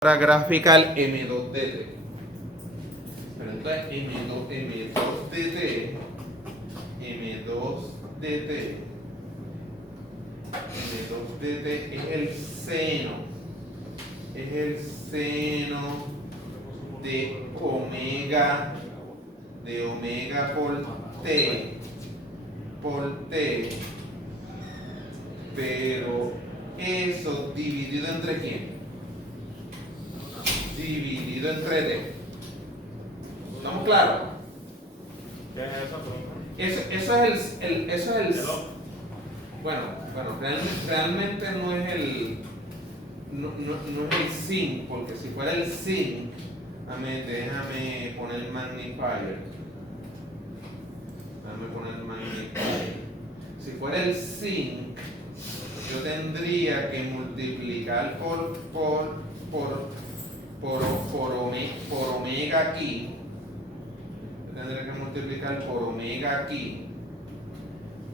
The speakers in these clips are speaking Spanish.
para graficar M2DT. Pero entonces M2DT es el seno de omega por T, pero eso dividido entre ¿quién? Dividido entre T. ¿Estamos claros? ¿Qué es eso? Eso es el bueno, realmente no es el zinc, porque si fuera el zinc, déjame poner el magnifier. Si fuera el zinc, yo tendría que multiplicar por omega aquí. Tendré que multiplicar por omega aquí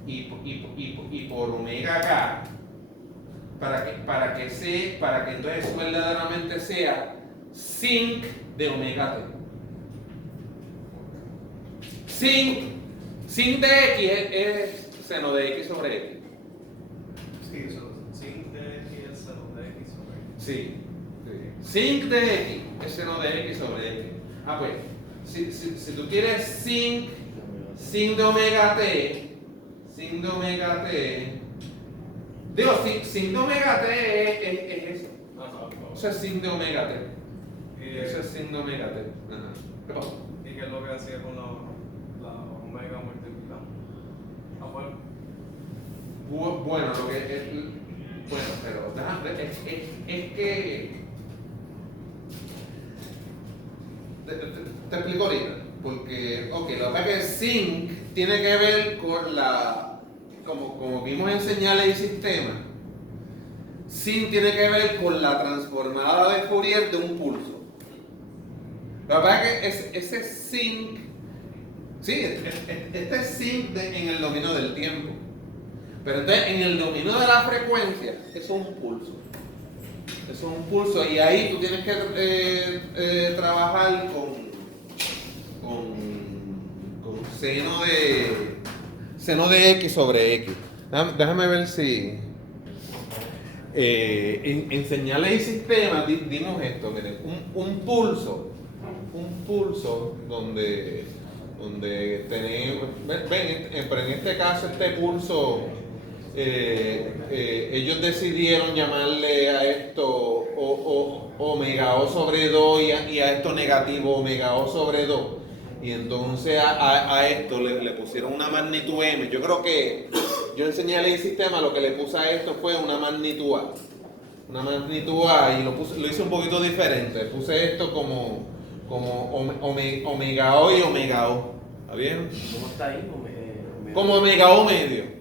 y por omega acá para que entonces eso verdaderamente sea zinc de omega T. Zinc de X es seno de X sobre X. Sí, eso. Sin de X es seno de X sobre X. Sí. Zinc de X es seno de X sobre X. Pues, si tú quieres zinc de omega T, zinc de omega T, digo, zinc de omega T es eso. Eso es zinc de omega T. Eso es zinc de omega T. Ajá. ¿Qué pasa? ¿Y qué es lo que hacía con la omega multiplicando? Bueno, lo que es. Bueno, pero es que. Te explico ahorita. Porque, ok, lo que pasa es que zinc tiene que ver con la. Como vimos en señales y sistemas, zinc tiene que ver con la transformada de Fourier de un pulso. Lo que pasa es que ese zinc. Sí, este es zinc en el dominio del tiempo. Pero entonces en el dominio de la frecuencia, eso es un pulso. Eso es un pulso y ahí tú tienes que trabajar con seno de X sobre X. Déjame ver si en señales y sistemas dimos esto, miren, un pulso donde tenemos, pero en este caso este pulso ellos decidieron llamarle a esto omega O sobre 2 y a esto negativo omega O sobre 2. Y entonces a esto le pusieron una magnitud M. Yo creo que yo enseñé el sistema, lo que le puse a esto fue una magnitud A. Una magnitud A y lo hice un poquito diferente. Puse esto como omega O y omega O. ¿Está bien? ¿Cómo está ahí? Como omega O medio.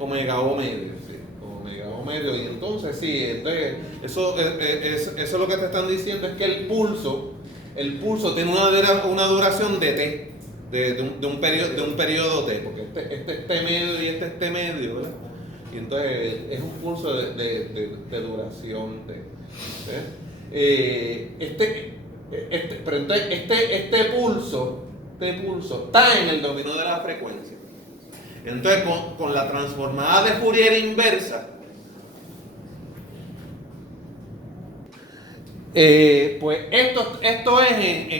Omega O medio, sí. Omega O medio. Y entonces, sí, entonces, eso es lo que te están diciendo, es que el pulso tiene una duración de T, de un periodo T, porque este es T medio y este es T medio, ¿verdad? Y entonces es un pulso de duración T. Pero entonces este pulso está en el dominio de la frecuencia. Entonces con la transformada de Fourier inversa, pues esto es en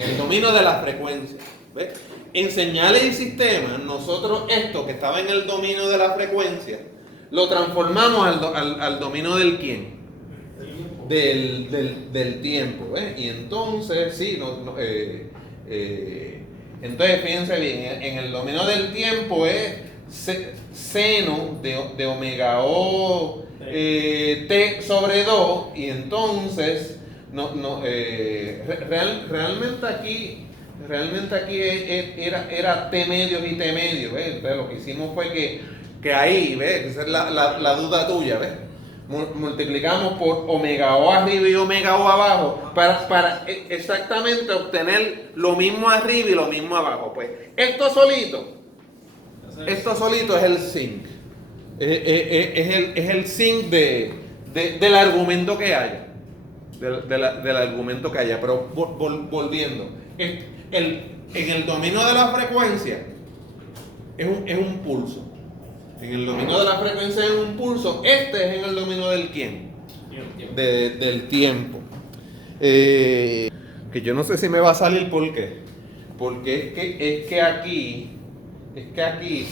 el dominio de la frecuencia. ¿Ves? En señales y sistemas, nosotros esto que estaba en el dominio de la frecuencia, lo transformamos al dominio del quién. Del tiempo, ¿ves? Y entonces, sí, entonces fíjense bien, en el dominio del tiempo es seno de omega O T sobre 2, y entonces realmente aquí era T medio y T medio, ¿ves? Entonces lo que hicimos fue que ahí, ¿ves? Esa es la duda tuya, ¿ves? Multiplicamos por omega O arriba y omega O abajo para exactamente obtener lo mismo arriba y lo mismo abajo. Pues esto solito es el zinc. Es el zinc de del argumento que haya. Del argumento que haya. Pero volviendo. En el dominio de la frecuencia es un pulso. En el dominio de la frecuencia es un pulso. Este es en el dominio del quién. Del tiempo. Que yo no sé si me va a salir por qué. Porque es que aquí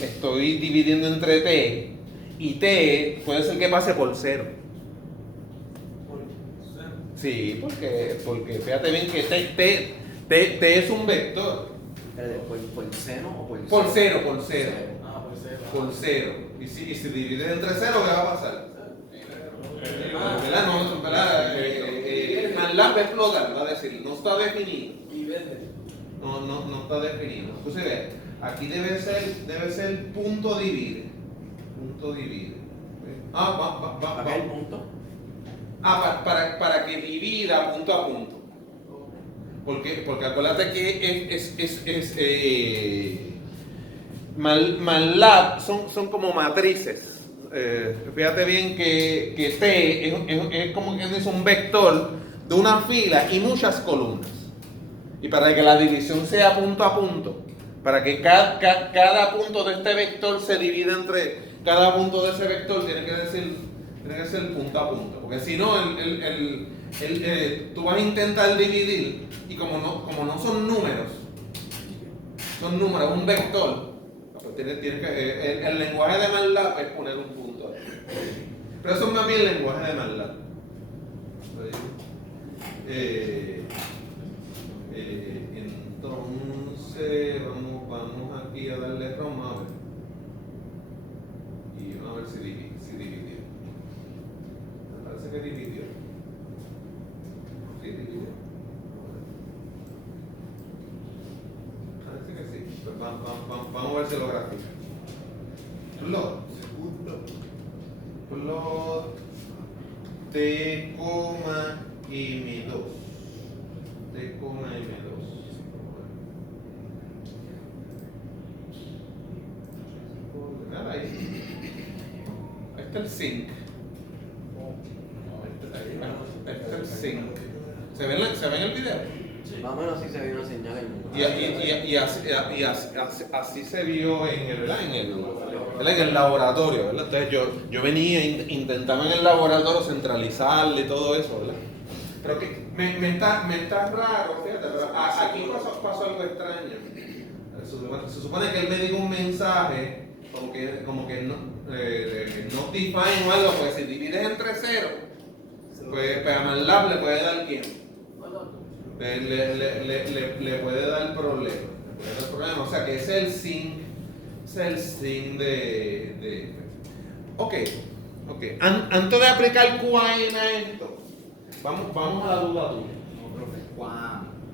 estoy dividiendo entre t y t puede ser que pase por 0. Sí, porque fíjate bien que t es un vector. ¿Por seno o por Por 0, Ah, por cero. por 0. Y si divides entre 0, ¿qué va a pasar? ¿Verdad? No, ¿verdad? MATLAB va a explotar, va a decir, no está definido. No está definido. Entonces, ve, aquí debe ser punto divide. Punto divide. ¿Acá el punto? Para que divida punto a punto. Porque acuérdate que MATLAB son como matrices. Fíjate bien que T es como que es un vector de una fila y muchas columnas. Y para que la división sea punto a punto, para que cada punto de este vector se divida entre cada punto de ese vector, tiene que ser punto a punto. Porque si no, tú vas a intentar dividir y como no son números, un vector. El lenguaje de MATLAB es poner un punto ahí. Pero eso es más bien el lenguaje de MATLAB. Entonces vamos aquí a darle ROM a ver. Y vamos a ver si dividió. Me parece que dividió. Sí, dividió. Parece que sí. Pues vamos a ver si lo grafica. Plot T, y mi 2. T, y mi 2. Nada ahí. Ahí está el zinc. Ahí está el zinc. ¿Se ve en el video? Más o menos así se ve una señal Y así se vio en el laboratorio, ¿verdad? Entonces yo venía, intentaba en el laboratorio centralizarle y todo eso, ¿verdad? Pero que me está raro, fíjate, pero aquí pasó algo extraño. Se supone que él me dio un mensaje como que no, notifying o algo, porque si divides entre 0, pues a MATLAB le puede dar quién. Le puede dar problema. O sea que ese es el zinc de Ok. Antes de aplicar QAM a esto, vamos a la duda tuya.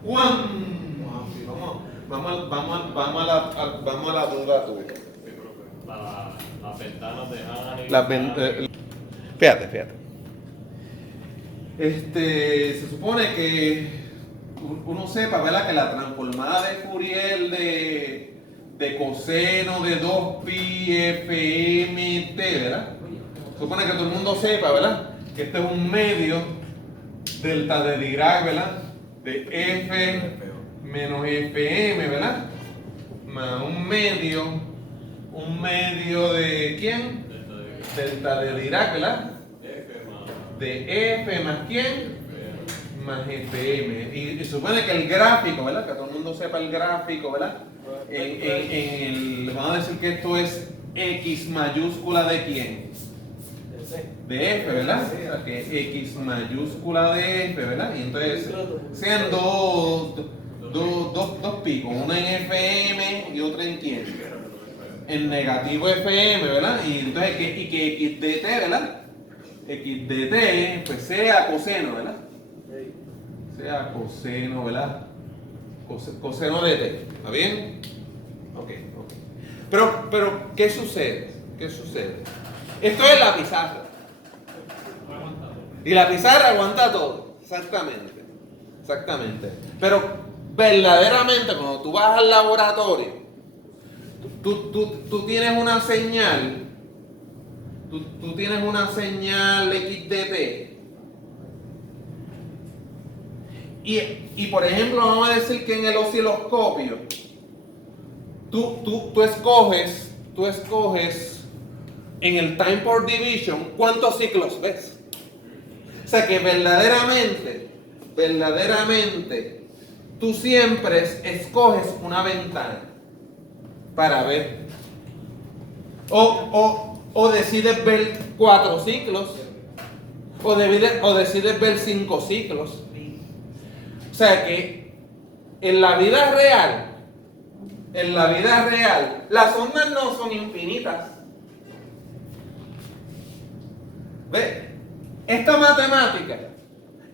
¿Cuán? Sí, vamos a la duda tuya. Las ventanas de Hanny. Fíjate. Se supone que uno sepa, ¿verdad? Que la transformada de Fourier de coseno de 2pi fmt, ¿verdad? Supone que todo el mundo sepa, ¿verdad? Que este es un medio delta de Dirac, ¿verdad? De f menos fm, ¿verdad? Más un medio de ¿quién? Delta de Dirac, ¿verdad? De f más ¿quién? Más fm. Y supone que el gráfico, ¿verdad? Que todo el mundo sepa el gráfico, ¿verdad? Vamos a decir que esto es x mayúscula de quién? De f, ¿verdad? O sea, que x mayúscula de f, ¿verdad? Y entonces sean dos picos, una en fm y otra en quién? En negativo fm, ¿verdad? Y entonces que x de t, ¿verdad? X de t, pues sea coseno, ¿verdad? Sea coseno, ¿verdad? Coseno de t, ¿está bien? Ok. Pero, ¿qué sucede? Esto es la pizarra. Y la pizarra aguanta todo, exactamente. Pero, verdaderamente, cuando tú vas al laboratorio, tú tienes una señal tú tienes una señal X de T. Y por ejemplo, vamos a decir que en el osciloscopio, tú escoges en el time por division cuántos ciclos ves. O sea que verdaderamente, tú siempre escoges una ventana para ver. O decides ver 4 ciclos, o decides ver 5 ciclos. O sea que en la vida real, las ondas no son infinitas. ¿Ve? Esta matemática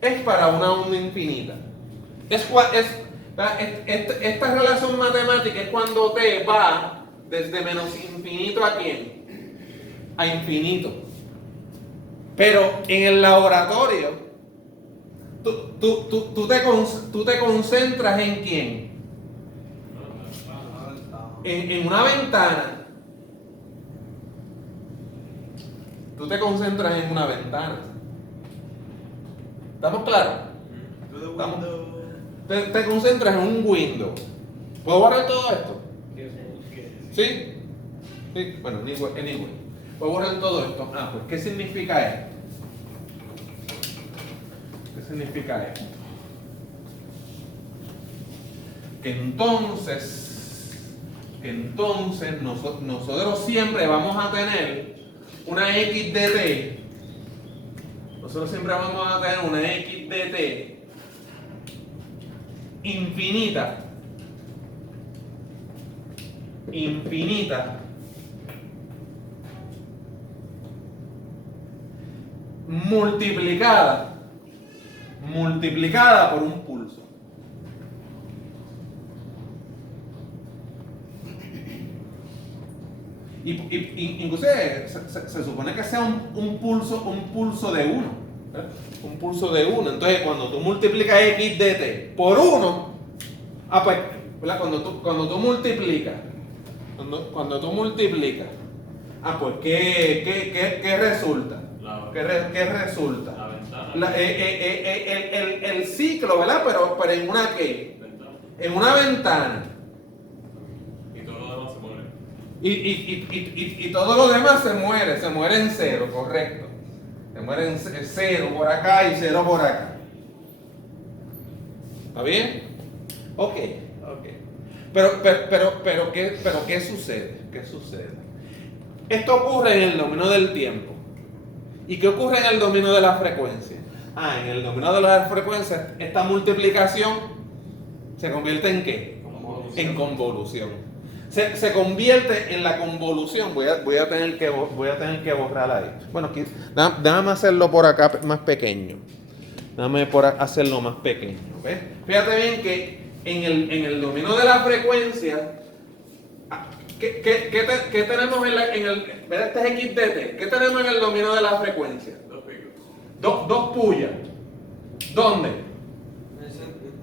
es para una onda infinita. Esta relación matemática es cuando T va desde menos infinito a quién? A infinito. Pero en el laboratorio, tú te concentras en quién? En una ventana. Tú te concentras en una ventana. ¿Estamos claros? Te concentras en un window. ¿Puedo borrar todo esto? ¿Sí? Sí. Bueno, anyway. Puedo borrar todo esto. Pues ¿qué significa esto? ¿Qué significa esto? Que entonces nosotros siempre vamos a tener una X de T. Nosotros siempre vamos a tener una X de T infinita multiplicada por un pulso. Inclusive se supone que sea un pulso de 1. Un pulso de 1. Entonces cuando tú multiplicas X de T por 1, pues, ¿verdad? Cuando tú multiplicas, pues ¿qué resulta? ¿Qué resulta? La ventana. El ciclo, ¿verdad? Pero en una ¿qué? Ventana. En una ventana. Y todo lo demás se muere. Y todo lo demás se muere en cero, correcto. Se muere en cero por acá y cero por acá. ¿Está bien? Ok. Pero ¿qué sucede? ¿Qué sucede? Esto ocurre en el dominio del tiempo. ¿Y qué ocurre en el dominio de la frecuencia? En el dominio de la frecuencia, esta multiplicación se convierte ¿en qué? En convolución. Se convierte en la convolución. Voy a tener que borrar ahí. Bueno, déjame hacerlo por acá más pequeño. Hacerlo más pequeño. ¿Ves? Fíjate bien que en el dominio de la frecuencia, ¿qué tenemos en el este es X de T? ¿Qué tenemos en el dominio de la frecuencia? 2 picos. Dos pullas. ¿Dónde?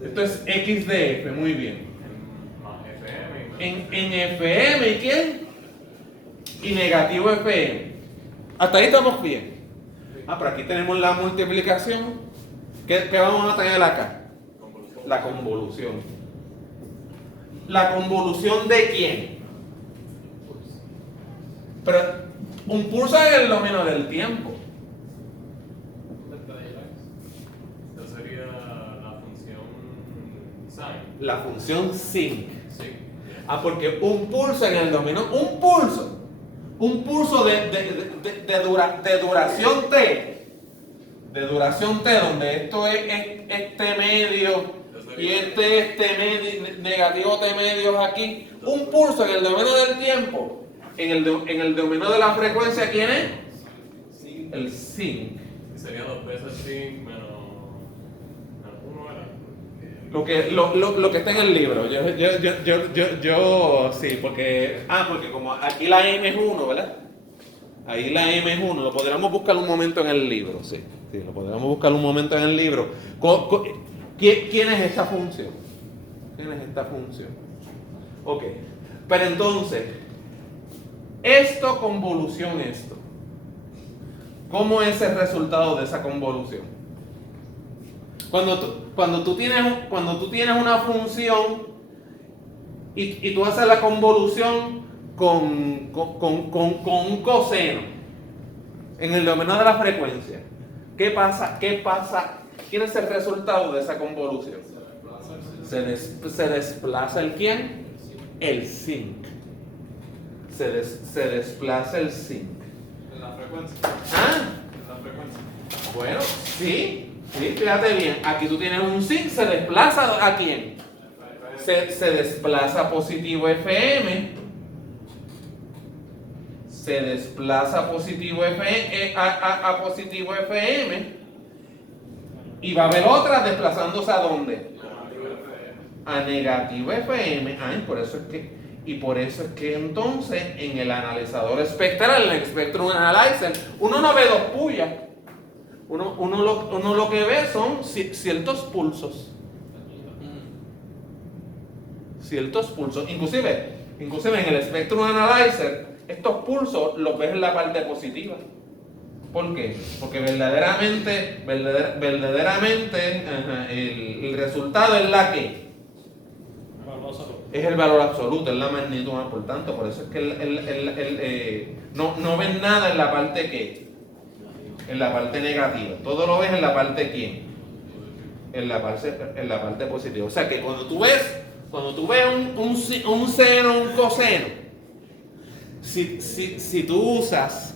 Esto es X de F, muy bien. Más FM. En FM, ¿y quién? Y negativo FM. Hasta ahí estamos bien. Pero aquí tenemos la multiplicación. ¿Qué vamos a tener acá? La convolución. ¿La convolución de quién? Pero un pulso es el dominio del tiempo. Esta sería la función sin. La función sin. Sí. Porque un pulso en el dominio, un pulso de duración T, donde esto es este medio y este medio, negativo T medio aquí, un pulso en el dominio del tiempo, en el dominio de la frecuencia, ¿quién es? El sin. Y sería 2 veces sin menos 1 era. Lo que está en el libro. Yo sí, porque como aquí la M es 1, ¿verdad? Ahí la M es 1, lo podríamos buscar un momento en el libro, sí, lo podríamos buscar un momento en el libro. ¿Quién es esta función? Ok, pero entonces, esto convolución esto. ¿Cómo es el resultado de esa convolución? Cuando tú tienes una función y tú haces la convolución con un coseno en el dominio de la frecuencia, ¿qué pasa? ¿Quién es el resultado de esa convolución? Se desplaza el ¿quién? El zinc. Se desplaza el zinc. En la frecuencia. ¿Ah? En la frecuencia. Bueno, sí, fíjate bien. Aquí tú tienes un zinc, se desplaza ¿a quién? Se desplaza positivo FM. Se desplaza positivo a positivo FM. Y va a haber otra desplazándose ¿a dónde? A negativo FM. Por eso es que entonces en el analizador espectral, en el Spectrum Analyzer, uno no ve dos pullas. Uno lo que ve son ciertos pulsos. Ciertos pulsos. Inclusive en el Spectrum Analyzer, estos pulsos los ves en la parte positiva. ¿Por qué? Porque verdaderamente el resultado es la que es el valor absoluto, es la magnitud más, por tanto, por eso es que no ven nada en la parte que en la parte negativa, todo lo ves en la parte que en la parte positiva. O sea que cuando tú ves un seno, un coseno, si tú usas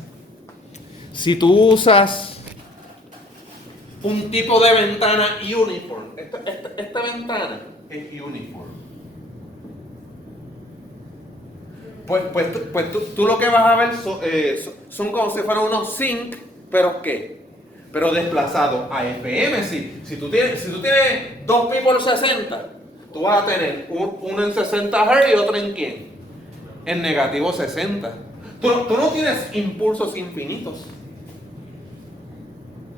un tipo de ventana uniform, esta ventana es uniform. Pues tú lo que vas a ver son como si fueran unos zinc, pero ¿qué? Pero desplazados a FM. Si tú tienes dos pi por 60, tú vas a tener uno en 60 Hz y otro en ¿quién? En negativo 60. Tú no tienes impulsos infinitos.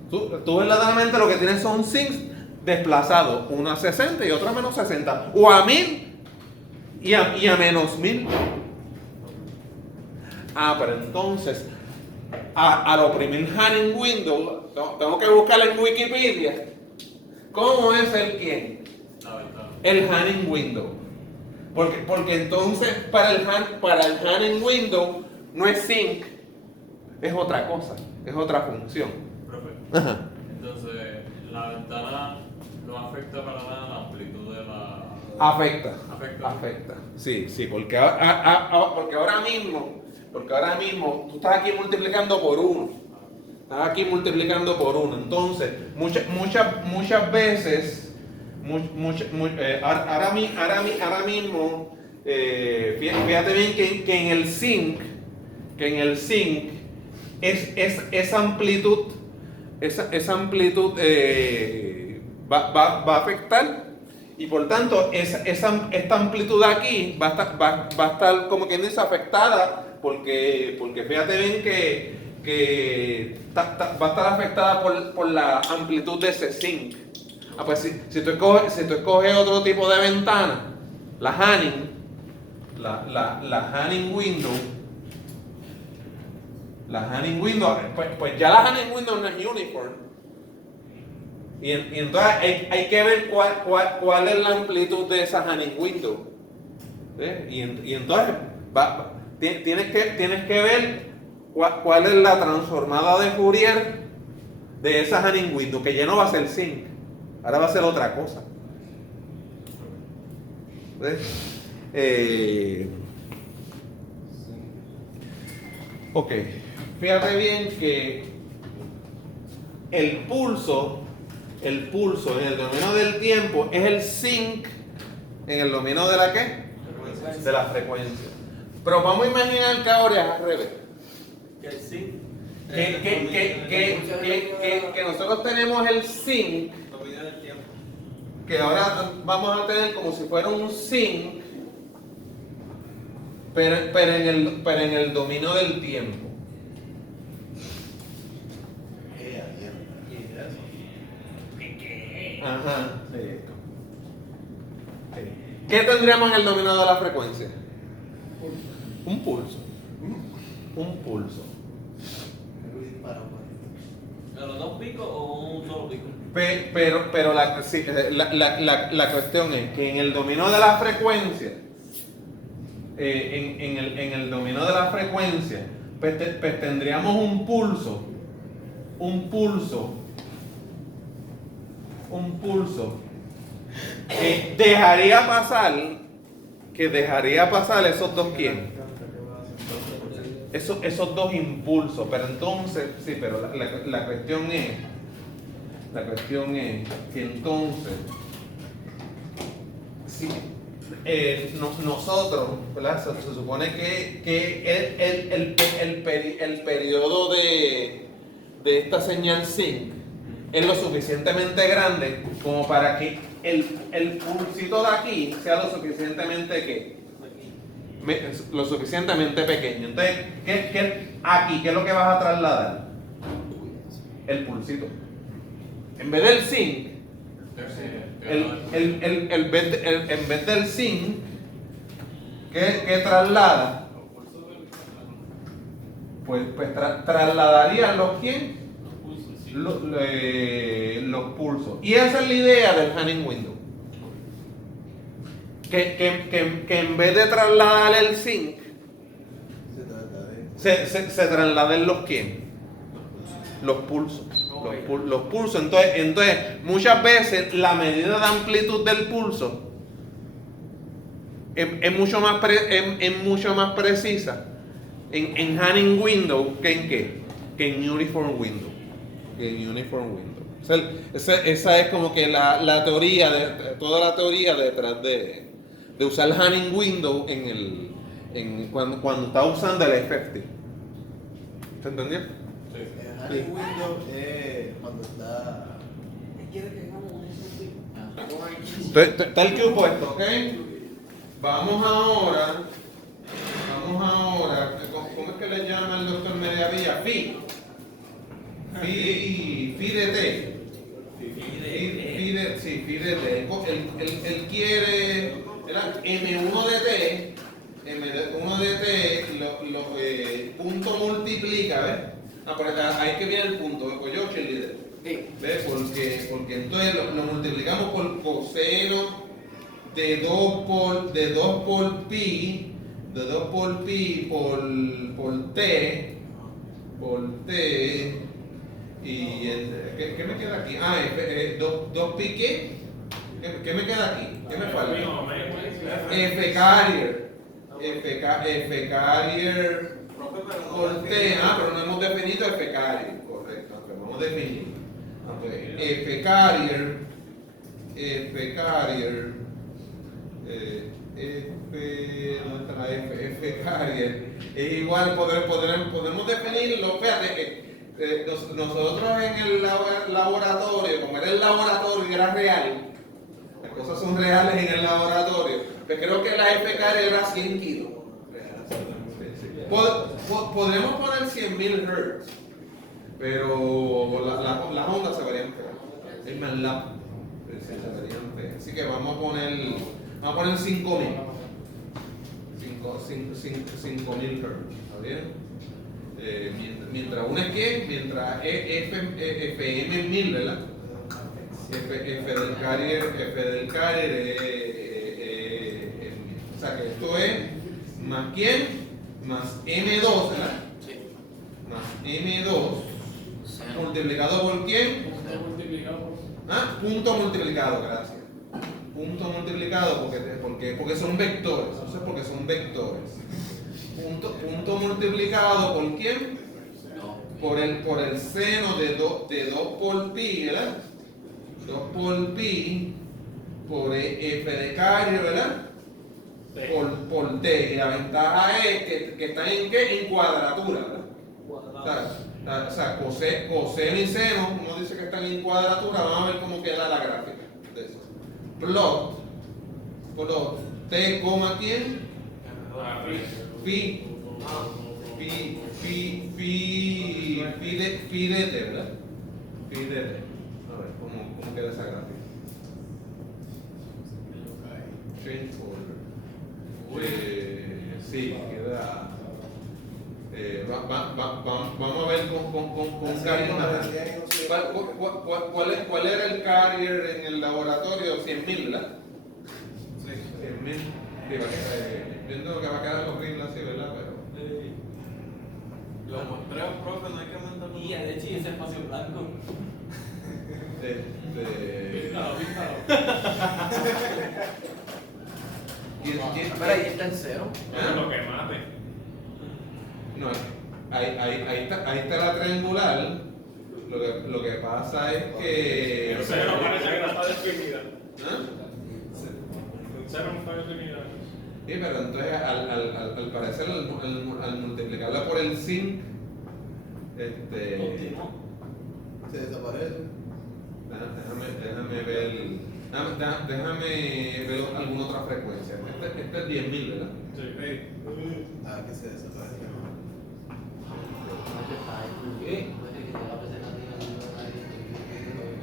Tú verdaderamente lo que tienes son zincs desplazados, uno a 60 y otro a menos 60, o a 1000 y a menos 1000. Pero entonces, al oprimir Hanning Window, tengo que buscar en Wikipedia cómo es el quién. El Hanning Window. Porque entonces para el Hanning Window no es zinc, es otra cosa, es otra función. Profe, Ajá. entonces la ventana no afecta para nada la amplitud de la... Afecta. Sí, porque ahora mismo tú estás aquí multiplicando por 1. Estás aquí multiplicando por 1. Entonces, muchas veces, ahora mismo, fíjate bien que en el zinc, esa amplitud va a afectar. Y por tanto, esta amplitud aquí va a estar como quien dice afectada, porque fíjate bien que va a estar afectada por la amplitud de ese zinc. Pues si tú escoges otro tipo de ventana, la Hanning Window, pues ya la Hanning Window no es uniform. Y entonces hay que ver cuál es la amplitud de esa Hanning Window. Y entonces tienes que ver cuál es la transformada de Fourier de esa Hanning Window, que ya no va a ser zinc, ahora va a ser otra cosa. Ok, fíjate bien que el pulso en el dominio del tiempo es el zinc en el dominio de la ¿qué? De la frecuencia. Pero vamos a imaginar que ahora es al revés. Que el zinc. Que nosotros tenemos el zinc, Domina el tiempo. que ahora vamos a tener como si fuera un zinc, pero en el dominio del tiempo. Ajá, sí. ¿Qué tendríamos en el dominio de la frecuencia? Un pulso. ¿Los dos picos o un solo pico? Pero la cuestión es que en el dominó de la frecuencia, en el dominó de la frecuencia, pues tendríamos un pulso que dejaría pasar esos dos quién, esos dos impulsos. Pero entonces, sí, pero la cuestión es que entonces, si nosotros, ¿verdad? Se supone que el periodo de esta señal sync es lo suficientemente grande como para que el pulsito de aquí sea lo suficientemente lo suficientemente pequeño. Entonces, aquí, ¿qué es lo que vas a trasladar? El pulsito. En vez del sync, en vez del sync, ¿qué traslada? Pues trasladaría los quién? Los pulsos. Y esa es la idea del Hanning Window. Que en vez de trasladar el sync, se trasladen los quién? Los pulsos. Los pulsos. Entonces, muchas veces la medida de amplitud del pulso es mucho más precisa en Hanning Window que en qué? Que en Uniform Window. Esa es como que la teoría, toda la teoría detrás de usar Hanning Window cuando está usando el effective. ¿Se entendió? El Hanning Window es cuando está. ¿Quieres que hagamos un ejercicio? Está el Q puesto, ¿ok? Vamos ahora, ¿cómo es que le llama el doctor Mediavilla? Fi de T. Fi de T. Él quiere, ¿verdad? M1 de T, punto multiplica, ¿ves? Ahí que viene el punto, pues yo, cheerleader. ¿Ves? Porque entonces lo multiplicamos por coseno de 2 por pi por t y ¿qué me queda aquí? 2 pi ¿qué me queda aquí? ¿Qué me falta? F carrier por t, pero no hemos definido F carrier, correcto, pero vamos a definir. F carrier F carrier es igual, podemos definirlo. Fíjate, nosotros en el laboratorio, como era el laboratorio y era real, las cosas son reales en el laboratorio, pues creo que la F carrier era 100 kilos. Podemos poner 100.000 Hz, pero las ondas se verían feas. El MATLAB se verían feas. Así que vamos a poner 5.000. 5.000 Hz. ¿Está bien? Mientras una es que, mientras FM es 1000, ¿verdad? F del carrier es 1000. O sea que esto es más quién, más M2, ¿verdad? Sí. Más M2 multiplicado por quién? Punto multiplicado, gracias. Punto multiplicado porque son vectores. Entonces, porque son vectores. Punto multiplicado por quién? Por el seno de 2 por pi, ¿verdad? 2 por pi por F de carrier, ¿verdad? Por t. Y la ventaja es que están en qué? En cuadratura, ¿verdad? O sea, coseno y seno, uno dice que están en cuadratura, vamos a ver cómo queda la gráfica de eso. Plot t, ¿quién? Pi de t, ¿verdad? Pi de t. A ver, ¿cómo queda esa gráfica? Change folder. Sí, queda. Vamos a ver con calma. ¿Cuál era el carrier en el laboratorio? 100.000, ¿verdad? Sí. 100.000. Viendo que va a quedar horrible así, ¿verdad? Pero. Lo mostré a un profe, no hay que mandarlo. Y de hecho, ese espacio blanco. Píntalo, píntalo. Pero ahí está el cero. Eso es lo que mate. No, ahí está la triangular. Lo que pasa es que. El cero parece que no está definida. ¿Ah? El cero no está definida. Sí, pero entonces al parecer al multiplicarla por el zinc, Continuó. Se desaparece. déjame ver alguna otra frecuencia. Este es 10.000, ¿verdad? Sí. Ah, que se desaparece.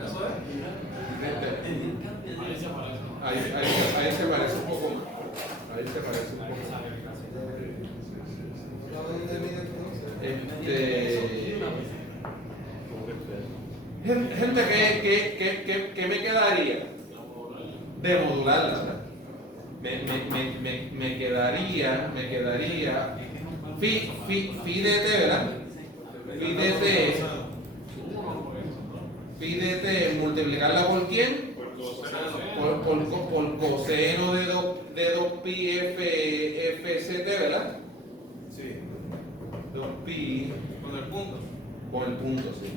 Eso es. Ahí se parece un poco más. Ahí se parece un poco más. Gente, ¿qué me quedaría? De modularla, ¿verdad? Me quedaría phi de t, ¿verdad? Phi de t, multiplicarla por quién? Por coseno de 2pi fct, ¿verdad? Sí. 2pi Con el punto. con el punto, sí.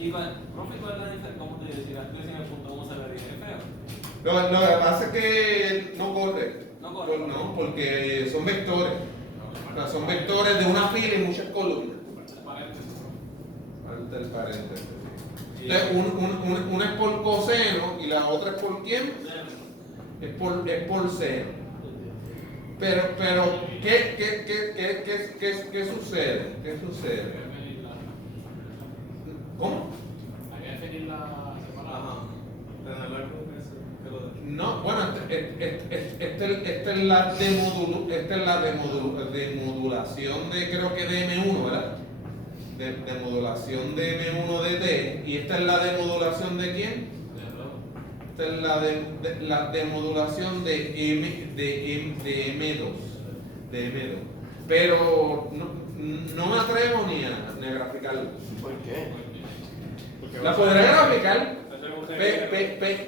Y profe, ¿cuál es la diferencia? ¿Cómo te decía? Tú decías el punto, ¿cómo se vería? ¿Es feo? Lo que pasa es que no corre. No corre. No, porque son vectores. O sea, son vectores de una fila y muchas columnas. Falta el paréntesis. Entonces, una es por coseno y la otra es por quién? Es por seno. Pero ¿qué sucede? ¿Qué sucede? ¿Cómo? Hay que definirla separada. Ajá. Tenerla que lo de. No, bueno, esta es la demodulación de, creo que de M1, ¿verdad? De modulación de M1 de T. ¿Y esta es la demodulación de quién? Esta es la demodulación de M2. De M2. Pero no me atrevo ni a graficarlo. ¿Por qué? La podré graficar,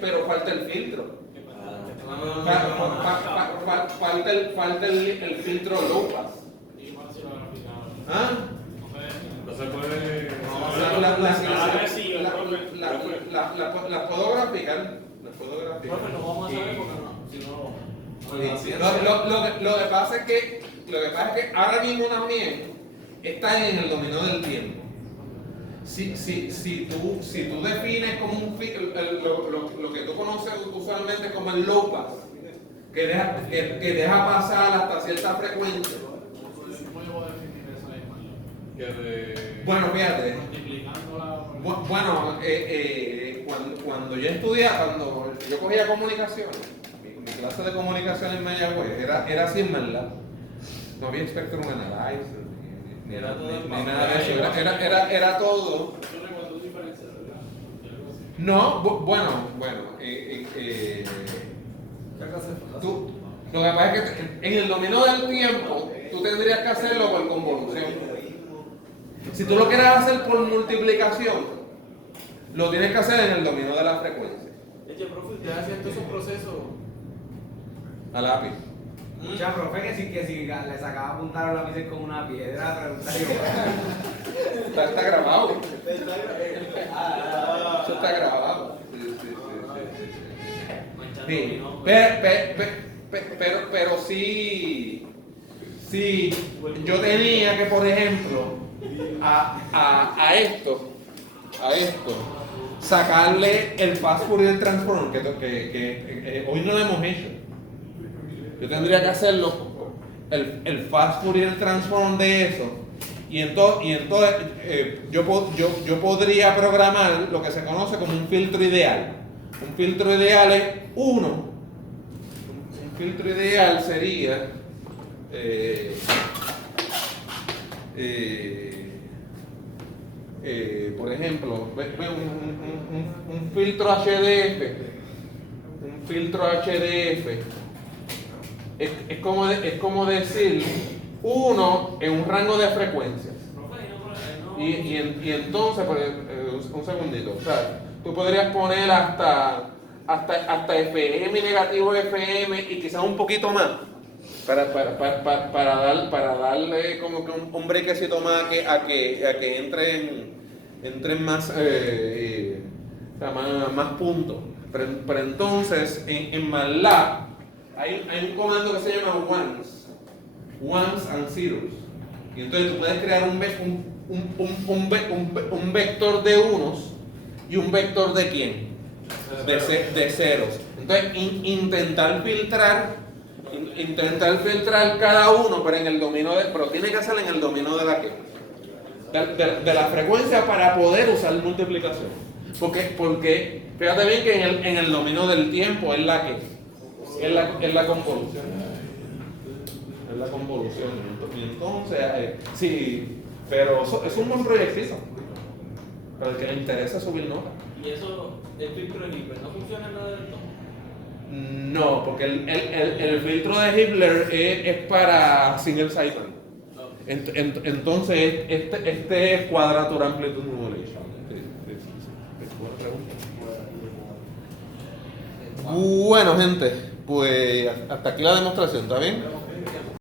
pero falta el filtro. Falta el filtro low pass. ¿Ah? No se puede. La puedo graficar. Profe, no vamos a saber porque no. Si no. Lo que pasa es que ahora mismo también está en el dominio del tiempo. Si tú defines como un lo que tú conoces usualmente como el low pass, que deja pasar hasta cierta frecuencia. Bueno, fíjate. Bueno, cuando yo estudiaba, cuando yo cogía comunicación, mi clase de comunicación en Mayagüez era así en verdad. No había Spectrum Analyzer, ni nada de eso. Era todo. No, bueno. Lo que pasa es que en el dominio del tiempo, tú tendrías que hacerlo por convolución. Si tú lo quieres hacer por multiplicación, lo tienes que hacer en el dominio de la frecuencia. Eche, profe, ¿usted hacía todos esos procesos? A lápiz. Mucha profe que si le sacaba a apuntar a los lápices con una piedra, preguntaría Está grabado. Eso está grabado. Sí. Pero sí, yo tenía que, por ejemplo, a esto, sacarle el fast Fourier transform que hoy no lo hemos hecho. Yo tendría que hacerlo, el fast Fourier transform de eso, y entonces yo podría programar lo que se conoce como un filtro ideal. Un filtro ideal es 1. Un filtro ideal sería por ejemplo, ve un filtro HDF, un filtro HDF, es como decir uno en un rango de frecuencias. Y entonces, un segundito, o sea, tú podrías poner hasta FM, negativo FM y quizás un poquito más para darle como que un brequecito más a que entren más, o sea, más puntos. Pero entonces en MATLAB hay un comando que se llama ones and zeros. Y entonces tú puedes crear un vector de unos y un vector de quién? De ceros. Entonces intentar filtrar cada uno, pero en el dominio pero tiene que ser en el dominio de la que de la frecuencia para poder usar multiplicación. Porque fíjate bien que en el dominio del tiempo es la convolución. Es la convolución. Y entonces, sí, pero es un buen proyectito. Para el que le interesa subir nota. Y eso, el filtro de Hilbert, ¿no funciona en la del tono? No, porque el filtro de Hilbert es para single cycle. Entonces, este es Quadrature Amplitude Modulation. Buena pregunta. Bueno, gente, pues hasta aquí la demostración, ¿está bien?